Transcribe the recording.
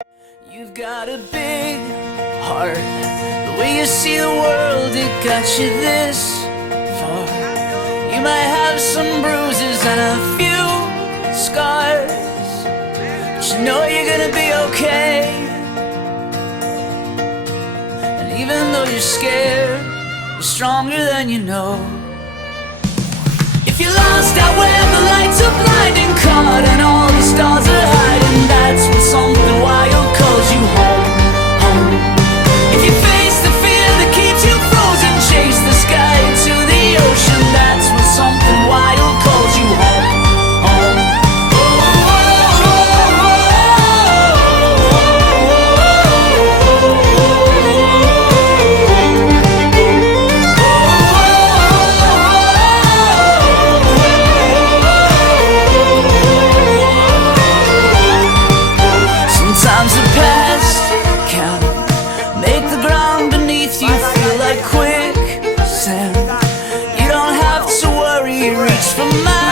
You've got a big heart. The way you see the world, it got you this far. You might have some bruises and a few scars, but you know you're gonna be okay. And even though you're scared, you're stronger than you know. If you're lost out where the lights are blinding, caught and all the stars are hiding, that's when something wild calls you home, home. If you face the fear that keeps you frozen, chase the sky to the ocean, that's when something wild calls you home, home. Sometimes the past can make the ground beneath you feel like quicksand. You don't have to worry, reach for my